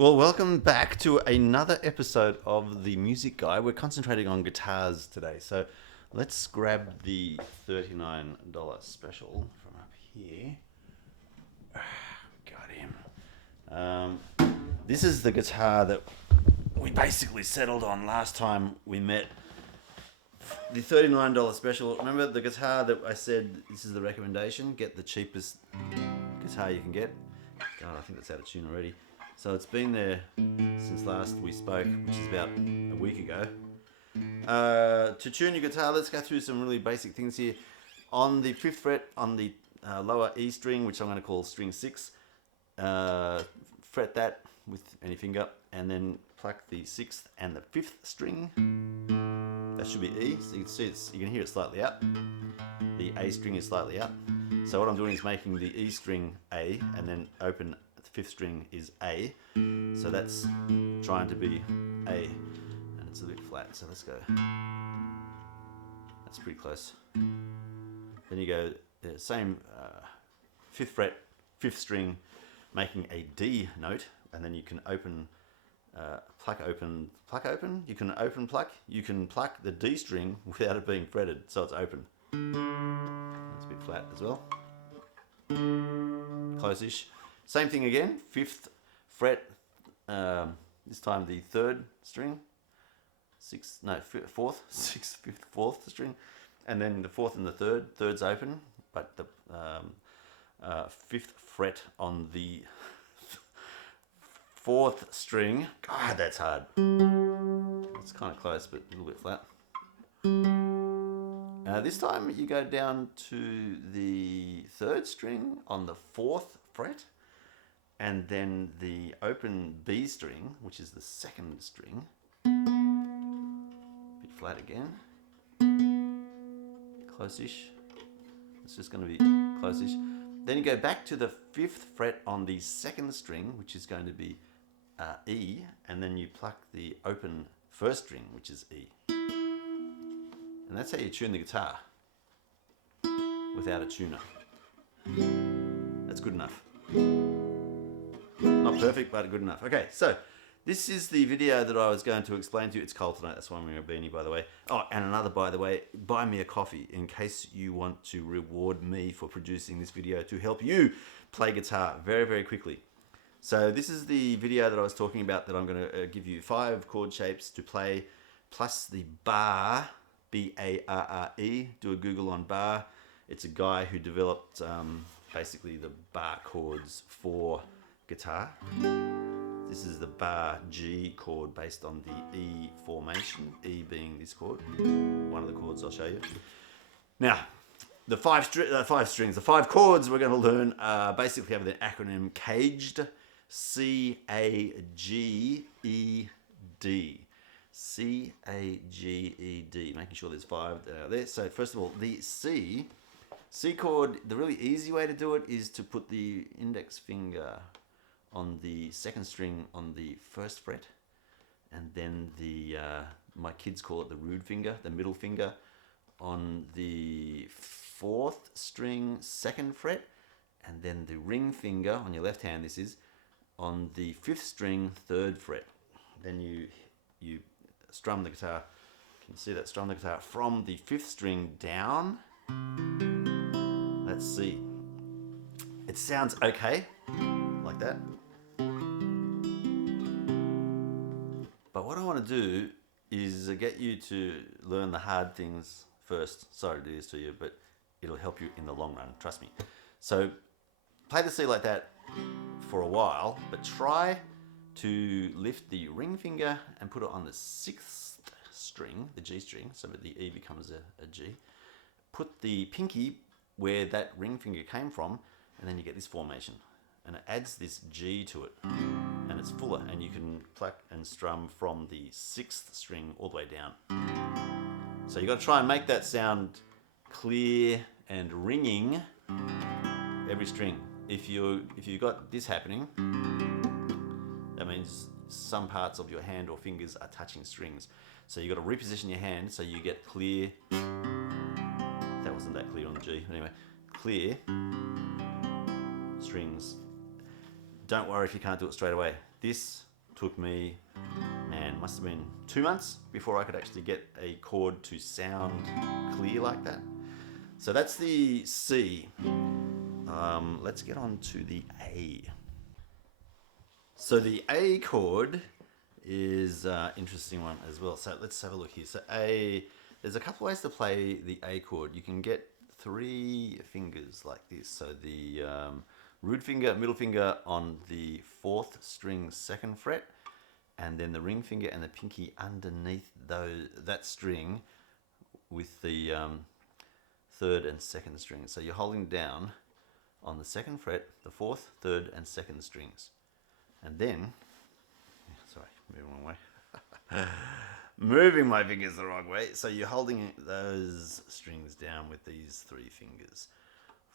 Well, welcome back to another episode of The Music Guy. We're concentrating on guitars today, so let's grab the $39 special from up here. Got him. This is the guitar that we basically settled on last time we met. The $39 special. Remember the guitar that I said this is the recommendation? Get the cheapest guitar you can get. God, I think that's out of tune already. So it's been there since last we spoke, which is about a week ago. To tune your guitar, let's go through some really basic things here. On the 5th fret, on the lower E string, which I'm going to call string 6, fret that with any finger, and then pluck the 6th and the 5th string. That should be E, so you can see you can hear it slightly up. The A string is slightly up. So what I'm doing is making the E string A, and then open the 5th string is A. So that's trying to be A, and it's a bit flat. So let's go. That's pretty close. Then you go same 5th fret, 5th string, making a D note, and then you can open. Pluck open. You can open pluck. You can pluck the D string without it being fretted, so it's open. It's a bit flat as well. Close-ish. Same thing again. 5th fret. This time the 3rd string. 4th, 6th, 5th, 4th string, and then the 4th and the 3rd. 3rd's open, but the 5th fret on the 4th string. God, that's hard. It's kind of close, but a little bit flat. This time you go down to the 3rd string on the 4th fret, and then the open B string, which is the 2nd string. Bit flat again. Close-ish. It's just going to be close-ish. Then you go back to the 5th fret on the 2nd string, which is going to be E, and then you pluck the open 1st string, which is E. And that's how you tune the guitar without a tuner. That's good enough. Not perfect, but good enough. Okay, so this is the video that I was going to explain to you. It's cold tonight, that's why I'm wearing a beanie, by the way. Oh, and another, by the way, buy me a coffee in case you want to reward me for producing this video to help you play guitar very, very quickly. So this is the video that I was talking about, that I'm going to give you 5 chord shapes to play, plus the bar, B-A-R-R-E. Do a Google on bar. It's a guy who developed basically the bar chords for guitar. This is the bar G chord based on the E formation, E being this chord. One of the chords I'll show you. Now, the 5 chords we're going to learn basically have the acronym CAGED. C-A-G-E-D. C-A-G-E-D. Making sure there's 5 there. So first of all, the C chord, the really easy way to do it is to put the index finger on the 2nd string on the 1st fret, and then the my kids call it the rude finger, the middle finger, on the 4th string 2nd fret, and then the ring finger on your left hand, this is, on the 5th string 3rd fret. Then you strum the guitar. Can you see that? Strum the guitar from the 5th string down. That's C. It sounds okay, like that. But what I want to do is get you to learn the hard things first. Sorry to do this to you, but it'll help you in the long run, trust me. So play the C like that for a while, but try to lift the ring finger and put it on the 6th string, the G string, so that the E becomes a G. Put the pinky where that ring finger came from, and then you get this formation. And it adds this G to it, and it's fuller, and you can pluck and strum from the 6th string all the way down. So you got to try and make that sound clear and ringing every string. If you got this happening, that means some parts of your hand or fingers are touching strings. So you got to reposition your hand so you get clear. That wasn't that clear on the G. Anyway, clear strings. Don't worry if you can't do it straight away. This took me, man, must have been 2 months before I could actually get a chord to sound clear like that. So that's the C. Let's get on to the A. So the A chord is an interesting one as well. So let's have a look here. So A, there's a couple ways to play the A chord. You can get 3 fingers like this. So the root finger, middle finger on the 4th string 2nd fret, and then the ring finger and the pinky underneath that string with the 3rd and 2nd string. So you're holding down on the 2nd fret, the 4th, 3rd and 2nd strings. And then, sorry, moving one way. Moving my fingers the wrong way. So you're holding those strings down with these 3 fingers.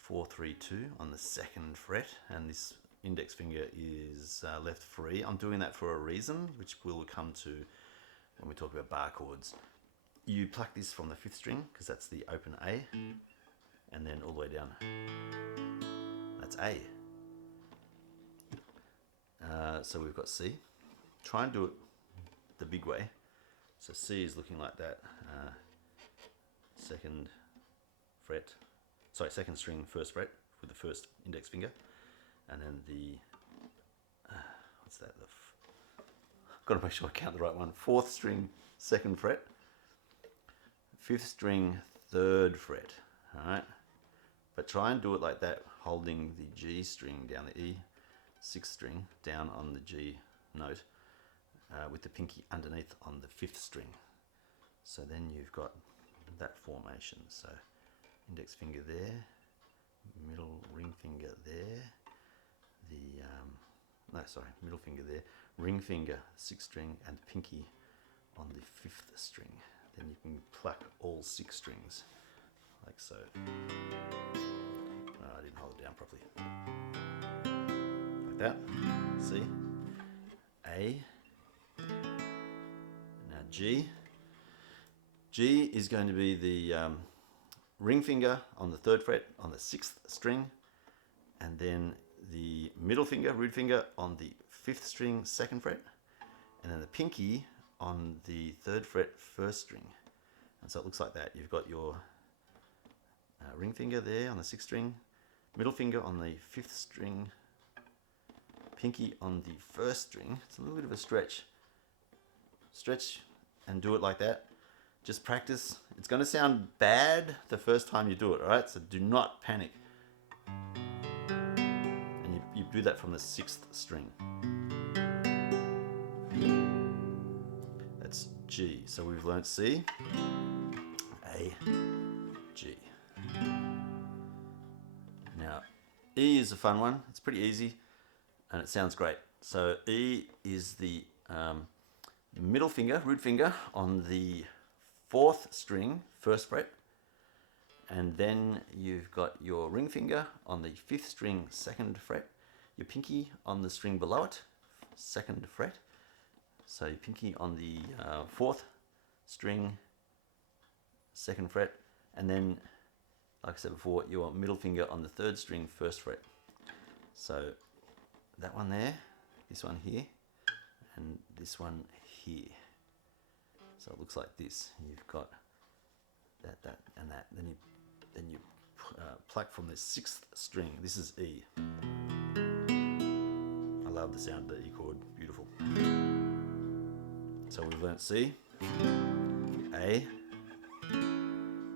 4, 3, 2 on the 2nd fret, and this index finger is left free. I'm doing that for a reason, which we'll come to when we talk about bar chords. You pluck this from the 5th string, because that's the open A, and then all the way down. That's A. So we've got C. Try and do it the big way. So C is looking like that. 2nd fret, sorry, 2nd string, 1st fret with the 1st index finger, and then the what's that? Got to make sure I count the right one. 4th string, 2nd fret, 5th string, 3rd fret. All right, but try and do it like that, holding the G string down the E, 6th string down on the G note, with the pinky underneath on the 5th string. So then you've got that formation. So index finger there, middle ring finger there, middle finger there, ring finger, 6th string, and pinky on the 5th string. Then you can pluck all 6 strings, like so. I didn't hold it down properly. Like that. See? A. Now G. G is going to be the ring finger on the 3rd fret on the 6th string, and then the middle finger, root finger on the 5th string, 2nd fret, and then the pinky on the 3rd fret, 1st string. And so it looks like that. You've got your ring finger there on the 6th string, middle finger on the 5th string, pinky on the 1st string. It's a little bit of a stretch. Stretch and do it like that. Just practice. It's going to sound bad the first time you do it, all right? So do not panic. And you do that from the 6th string. That's G. So we've learnt C, A, G. Now, E is a fun one. It's pretty easy and it sounds great. So E is the middle finger, root finger on the 4th string, 1st fret, and then you've got your ring finger on the 5th string, 2nd fret, your pinky on the string below it, 2nd fret, so your pinky on the 4th string, 2nd fret, and then, like I said before, your middle finger on the 3rd string, 1st fret. So that one there, this one here, and this one here. So it looks like this. You've got that, that, and that. Then you pluck from the 6th string. This is E. I love the sound of the E chord. Beautiful. So we've learnt C, A,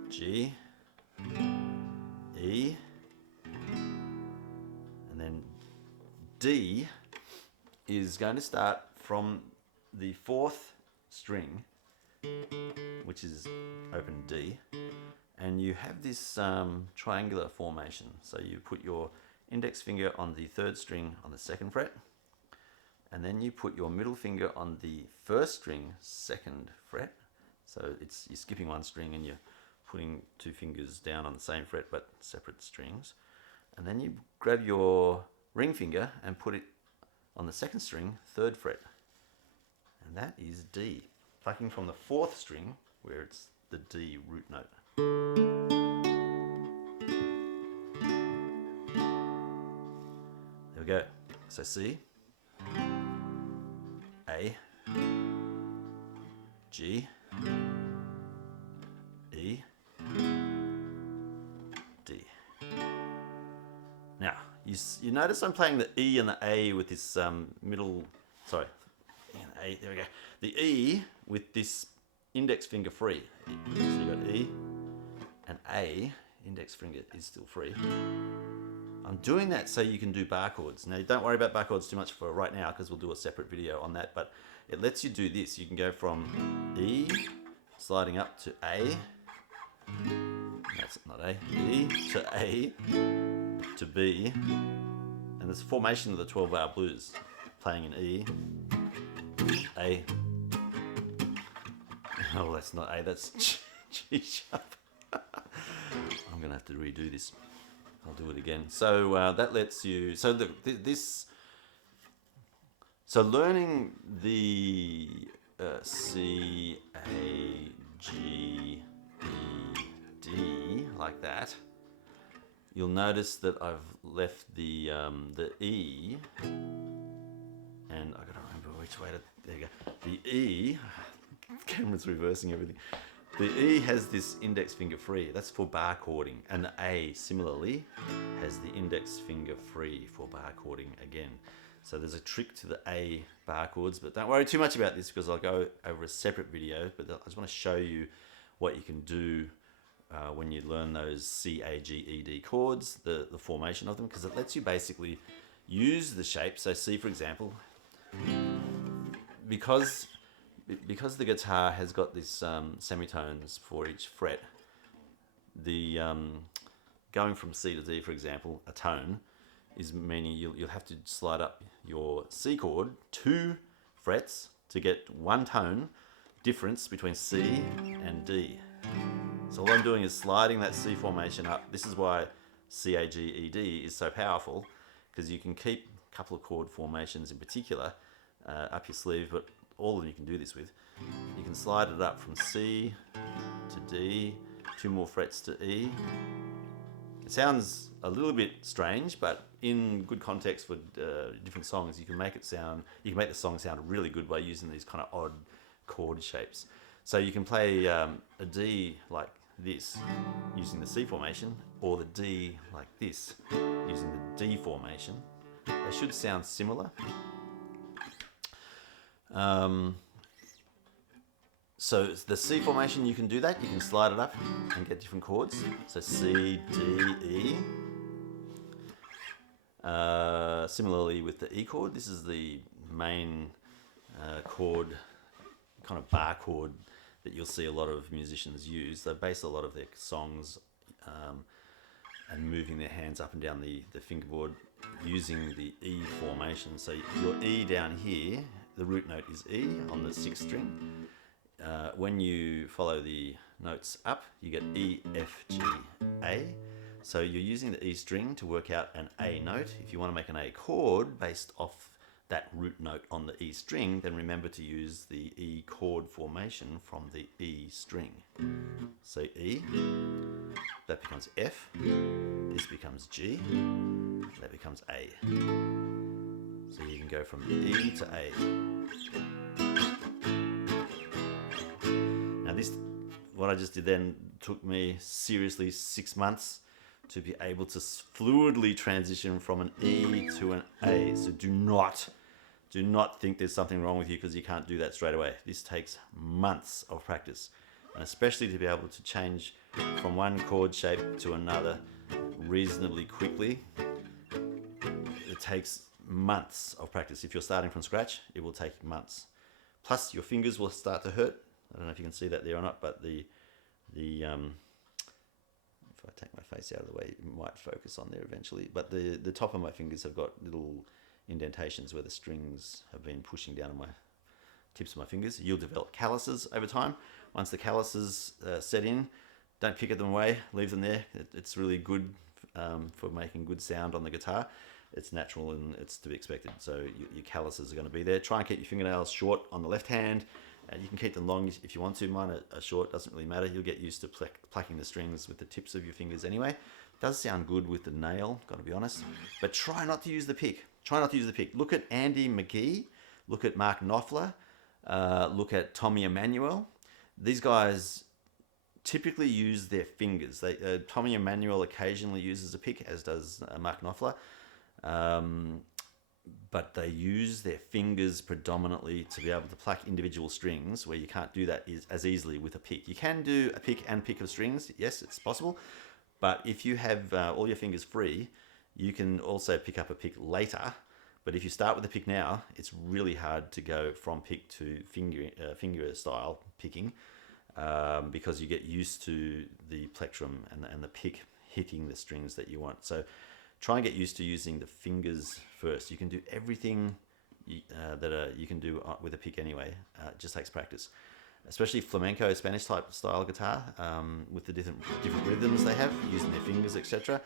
G, E, and then D is going to start from the 4th string, which is open D, and you have this triangular formation. So you put your index finger on the 3rd string on the 2nd fret, and then you put your middle finger on the 1st string, 2nd fret. So you're skipping one string and you're putting 2 fingers down on the same fret but separate strings. And then you grab your ring finger and put it on the 2nd string, 3rd fret. And that is D. Plucking from the 4th string, where it's the D root note. There we go. So C, G, E, D. Now, you notice I'm playing the E and the A with this middle, sorry, A, there we go. The E with this index finger free. So you got E and A, index finger is still free. I'm doing that so you can do bar chords. Now, don't worry about bar chords too much for right now because we'll do a separate video on that, but it lets you do this. You can go from E, sliding up to A, that's not A, E to A to B, and there's a formation of the 12-bar blues, playing in E, A, oh that's not A, that's G sharp. I'm gonna have to redo this. I'll do it again. So that lets you, so so learning the C, A, G, E, D, like that, you'll notice that I've left the E, and I gotta remember which way to, there you go. The E, camera's reversing everything. The E has this index finger free, that's for bar chording, and the A similarly has the index finger free for bar chording again. So there's a trick to the A bar chords, but don't worry too much about this because I'll go over a separate video, but I just want to show you what you can do when you learn those C, A, G, E, D chords, the formation of them, because it lets you basically use the shape. So C, for example, because the guitar has got this semitones for each fret, the going from C to D, for example, a tone, is meaning you'll have to slide up your C chord 2 frets to get 1 tone difference between C and D. So all I'm doing is sliding that C formation up. This is why C, A, G, E, D is so powerful, because you can keep a couple of chord formations in particular up your sleeve, but all of them you can do this with. You can slide it up from C to D, 2 more frets to E. It sounds a little bit strange, but in good context for different songs, you can make the song sound really good by using these kind of odd chord shapes. So you can play a D like this using the C formation, or the D like this using the D formation. They should sound similar. So the C formation, you can do that. You can slide it up and get different chords. So C, D, E. Similarly with the E chord, this is the main chord, kind of bar chord that you'll see a lot of musicians use. They base a lot of their songs and moving their hands up and down the fingerboard using the E formation. So your E down here, the root note is E on the 6th string. When you follow the notes up, you get E, F, G, A. So you're using the E string to work out an A note. If you want to make an A chord based off that root note on the E string, then remember to use the E chord formation from the E string. So E, that becomes F, this becomes G, that becomes A. So you can go from E to A. Now this, what I just did then, took me seriously 6 months to be able to fluidly transition from an E to an A. So do not think there's something wrong with you because you can't do that straight away. This takes months of practice, and especially to be able to change from one chord shape to another reasonably quickly. It takes months of practice. If you're starting from scratch, it will take months. Plus your fingers will start to hurt. I don't know if you can see that there or not, but if I take my face out of the way, it might focus on there eventually. But the top of my fingers have got little indentations where the strings have been pushing down on my tips of my fingers. You'll develop calluses over time. Once the calluses set in, don't pick them away, leave them there. It's really good for making good sound on the guitar. It's natural and it's to be expected. So your calluses are going to be there. Try and keep your fingernails short on the left hand. You can keep them long if you want to. Mine are short, doesn't really matter. You'll get used to plucking the strings with the tips of your fingers anyway. It does sound good with the nail, got to be honest. But try not to use the pick. Try not to use the pick. Look at Andy McGee. Look at Mark Knopfler. look at Tommy Emmanuel. These guys typically use their fingers. Tommy Emmanuel occasionally uses a pick, as does Mark Knopfler. But they use their fingers predominantly to be able to pluck individual strings, where you can't do that as easily with a pick. You can do a pick and pick of strings. Yes, it's possible. But if you have all your fingers free, you can also pick up a pick later. But if you start with a pick now, it's really hard to go from pick to finger style picking, because you get used to the plectrum and the pick hitting the strings that you want. So try and get used to using the fingers first. You can do everything that you can do with a pick anyway. It just takes practice, especially flamenco, Spanish type style guitar, with the different rhythms they have, using their fingers, etc.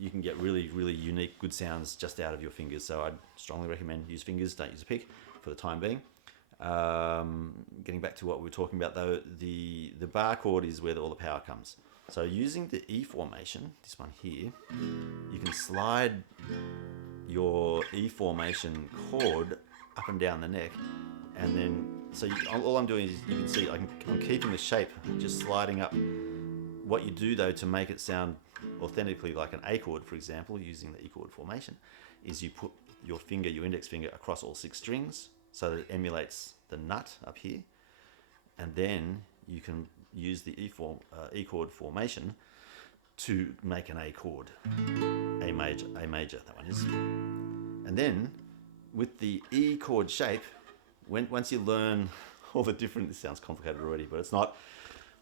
You can get really, really unique, good sounds just out of your fingers. So I'd strongly recommend use fingers, don't use a pick for the time being. Getting back to what we were talking about though, the bar chord is where all the power comes. So using the E formation, this one here, you can slide your E formation chord up and down the neck, and then, all I'm doing is, you can see I'm keeping the shape, just sliding up. What you do though to make it sound authentically like an A chord, for example, using the E chord formation, is you put your index finger across all 6 strings so that it emulates the nut up here, and then you can use the E chord formation to make an A chord, A major, that one is. And then with the E chord shape, once you learn all the different, this sounds complicated already, but it's not.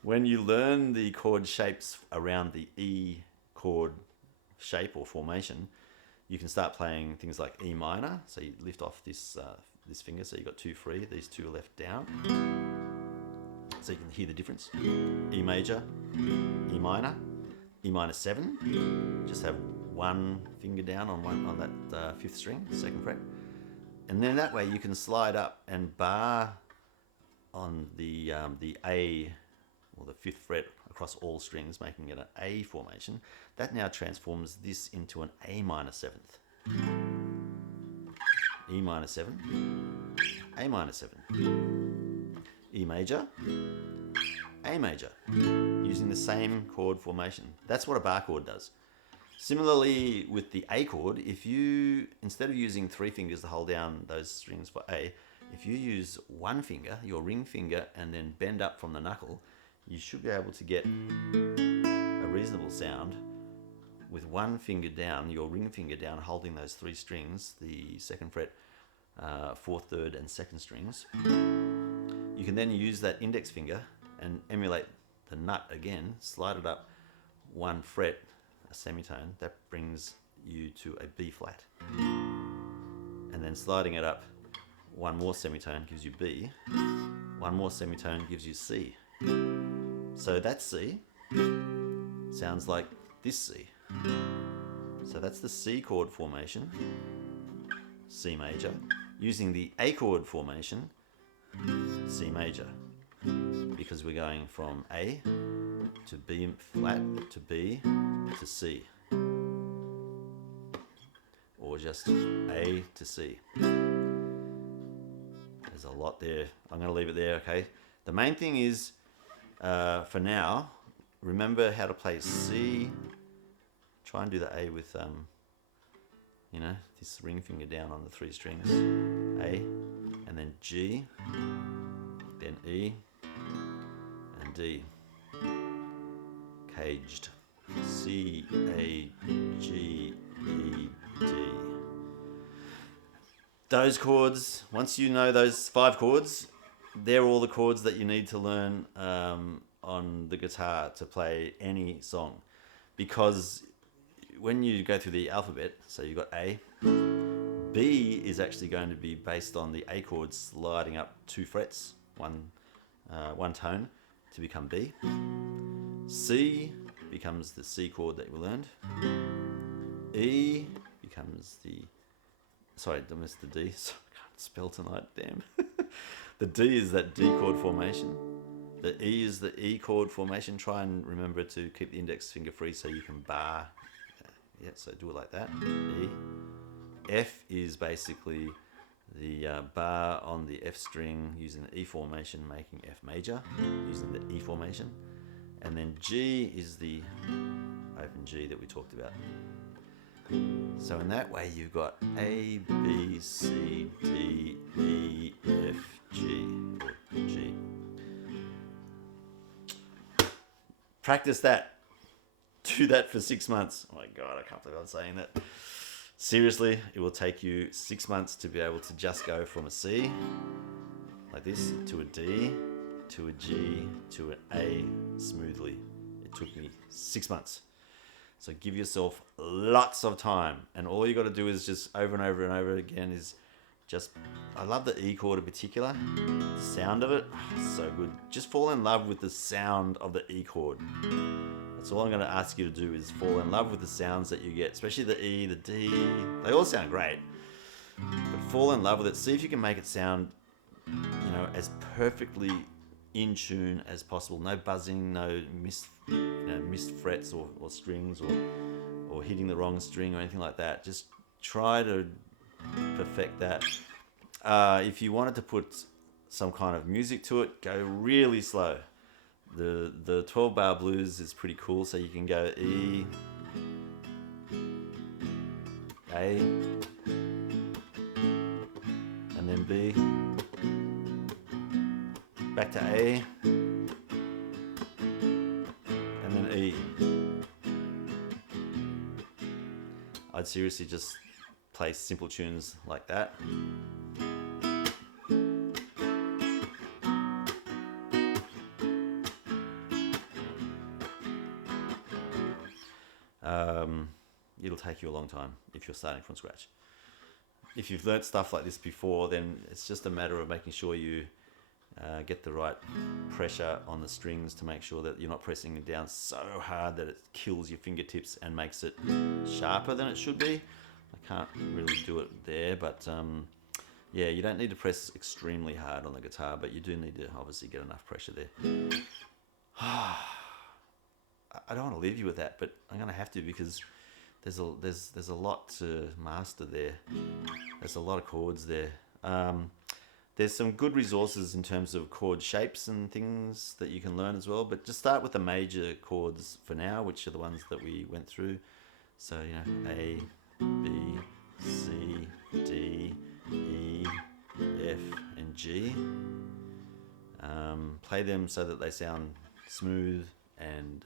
When you learn the chord shapes around the E chord shape or formation, you can start playing things like E minor. So you lift off this finger, so you've got 2 free, these 2 are left down. So you can hear the difference. E major, E minor, E minor 7. Just have 1 finger down on that 5th string, 2nd fret. And then that way you can slide up and bar on the A, or the 5th fret, across all strings, making it an A formation. That now transforms this into an A minor 7th. E minor 7, A minor 7, E major, A major, using the same chord formation. That's what a bar chord does. Similarly with the A chord, if you, instead of using 3 fingers to hold down those strings for A, if you use 1 finger, your ring finger, and then bend up from the knuckle, you should be able to get a reasonable sound with 1 finger down, your ring finger down, holding those 3 strings, the 2nd fret, 4th, 3rd, and 2nd strings. You can then use that index finger and emulate the nut again, slide it up 1 fret, a semitone, that brings you to a B flat. And then sliding it up 1 more semitone gives you B, 1 more semitone gives you C. So that C sounds like this C. So that's the C chord formation, C major, using the A chord formation, C major, because we're going from A to B flat to B to C, or just A to C. There's a lot there. I'm going to leave it there, okay? The main thing is, for now, remember how to play C. Try and do the A with, this ring finger down on the 3 strings. A, and then G, then E, and D. Caged. C, A, G, E, D. Those chords, once you know those 5 chords, they're all the chords that you need to learn on the guitar to play any song. Because when you go through the alphabet, so you've got A, B is actually going to be based on the A chord sliding up 2 frets, one tone, to become B. C becomes the C chord that we learned. E becomes I missed the D, so I can't spell tonight, damn. The D is that D chord formation. The E is the E chord formation. Try and remember to keep the index finger free so you can bar. Yeah, so do it like that. E. F is basically the bar on the F string using the E formation, making F major using the E formation, and then G is the open G that we talked about. So in that way you've got A, B, C, D, E, F, G, or G. Practice that. Do that for 6 months. Oh my God, I can't believe I'm saying that. Seriously, it will take you 6 months to be able to just go from a C, like this, to a D, to a G, to an A smoothly. It took me 6 months. So give yourself lots of time. And all you got to do is just over and over and over again is just, I love the E chord in particular. The sound of it, so good. Just fall in love with the sound of the E chord. That's all I'm going to ask you to do is fall in love with the sounds that you get, especially the E, the D. They all sound great. But fall in love with it. See if you can make it sound, you know, as perfectly in tune as possible. No buzzing, no missed frets or strings or hitting the wrong string or anything like that. Just try to perfect that. If you wanted to put some kind of music to it, go really slow. The 12 bar blues is pretty cool, so you can go E, A, and then B, back to A, and then E. I'd seriously just play simple tunes like that. It'll take you a long time if you're starting from scratch. If you've learnt stuff like this before, then it's just a matter of making sure you get the right pressure on the strings to make sure that you're not pressing it down so hard that it kills your fingertips and makes it sharper than it should be. I can't really do it there, but yeah, you don't need to press extremely hard on the guitar, but you do need to obviously get enough pressure there. I don't want to leave you with that, but I'm going to have to, because there's a lot to master there. There's a lot of chords there. There's some good resources in terms of chord shapes and things that you can learn as well, but just start with the major chords for now, which are the ones that we went through. So, you know, A, B, C, D, E, F, and G. Play them so that they sound smooth and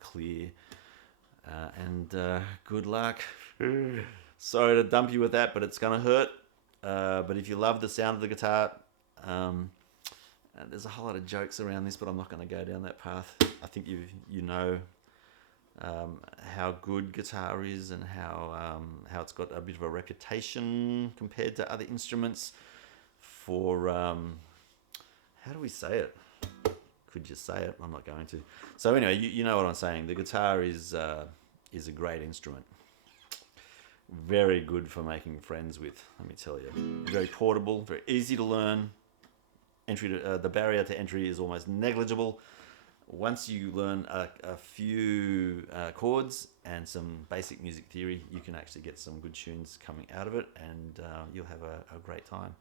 clear. And good luck. Sorry to dump you with that, but it's gonna hurt. But if you love the sound of the guitar, there's a whole lot of jokes around this, but I'm not going to go down that path. I think you know how good guitar is and how it's got a bit of a reputation compared to other instruments for how do we say it? Could you say it? I'm not going to. So anyway, you know what I'm saying. The guitar is a great instrument. Very good for making friends with, let me tell you. Very portable, very easy to learn. The barrier to entry is almost negligible. Once you learn a few chords and some basic music theory, you can actually get some good tunes coming out of it, and you'll have a great time.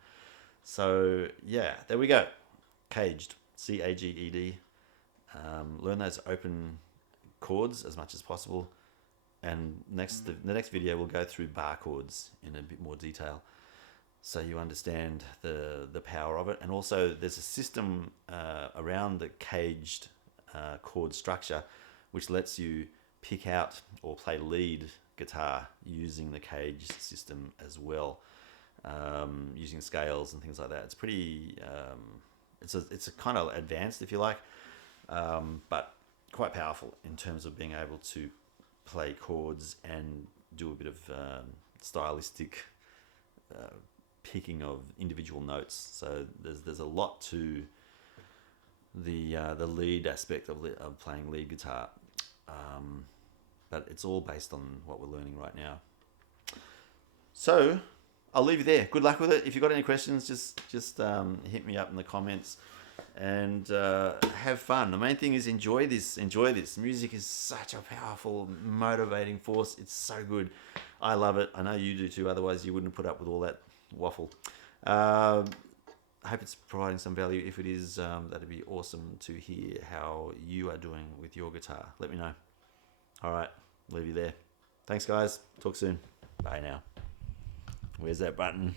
So yeah, there we go. CAGED, C-A-G-E-D. Learn those open chords as much as possible. And the next video we'll go through bar chords in a bit more detail, so you understand the power of it. And also there's a system around the CAGED chord structure which lets you pick out or play lead guitar using the CAGED system as well, using scales and things like that. It's pretty it's a kind of advanced, if you like, but quite powerful in terms of being able to play chords and do a bit of stylistic picking of individual notes. So there's a lot to the lead aspect of playing lead guitar, but it's all based on what we're learning right now. So I'll leave you there. Good luck with it. If you've got any questions, just hit me up in the comments. And have fun. The main thing is enjoy this. Music is such a powerful, motivating force. It's so good. I love it. I know you do too. Otherwise, you wouldn't put up with all that waffle. I hope it's providing some value. If it is, that'd be awesome to hear how you are doing with your guitar. Let me know. All right, leave you there. Thanks, guys. Talk soon. Bye now. Where's that button?